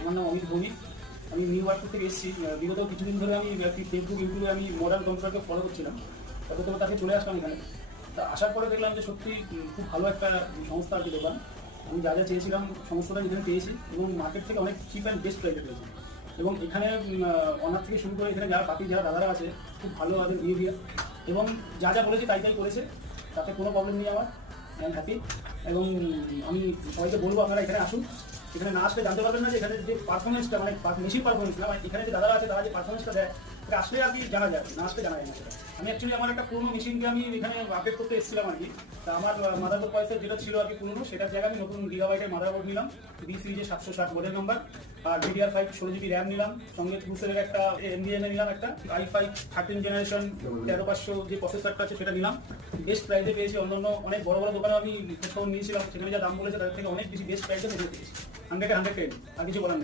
আমার নাম অমিত ভৌমিক। আমি নিউ ওয়ার্কপুর থেকে এসেছি। বিগত কিছুদিন ধরে আমি ফেসবুক ইউটিউবে আমি মডার্ন কম্পিউটারকে ফলো করছিলাম, তারপর তো তাকে চলে আসলাম এখানে। তা আসার পরে দেখলাম যে সত্যি খুব ভালো একটা সংস্থা আর কি দোকান। আমি যা যা চেয়েছিলাম সমস্তটা এখানে পেয়েছি এবং মার্কেট থেকে অনেক চিপ অ্যান্ড বেস্ট প্রাইসে পেয়েছি। এবং এখানে অনার থেকে শুরু করে এখানে যারা বাকি যারা দাদারা আছে খুব ভালো তাদের বিহেভিয়ার, এবং যা যা বলেছে তাই তাই করেছে, তাতে কোনো প্রবলেম নেই। আমার আই এম হ্যাপি। এবং আমি সবাইকে বলবো আপনারা এখানে আসুন। এখানে না আসলে জানতে পারবেন না যে এখানে যে পারফরমেন্সটা, মানে মেশিন পারফরমেন্স না, মানে এখানে যে দাদারা আছে তারা যে পারফরমেন্সটা দেয় সেটা আসলে আর কি জানা যায়, না আসলে জানা যায় না সেটা। আমি অ্যাকচুয়ালি আমার একটা পুরোনো মেশিনকে আমি এখানে আপডেট করতে এসেছিলাম আর কি। তা আমার মাদারবোর্ড পয়সা যেটা ছিল আর কি পুরোনো, সেটার জায়গায় আমি নতুন গিগাবাইটের মাদারবোর্ড নিলাম, বি সিরিজের 760 মডেল নাম্বার, আর DDR5 16 GB র্যাম নিলাম, সঙ্গে ক্রুসেলের একটা NVMe নিলাম, একটা i5 13 জেনারেশন 13500 যে প্রসেসরটা আছে সেটা নিলাম। বেস্ট প্রাইসে পেয়েছি। অন্যান্য অনেক বড় বড় দোকানে আমি খোঁজ নিয়েছিলাম, সেখানে যা দাম বলেছে তাদের থেকে অনেক বেশি বেস্ট প্রাইসে পেয়েছি। 100 110 আর কিছু বলার নেই।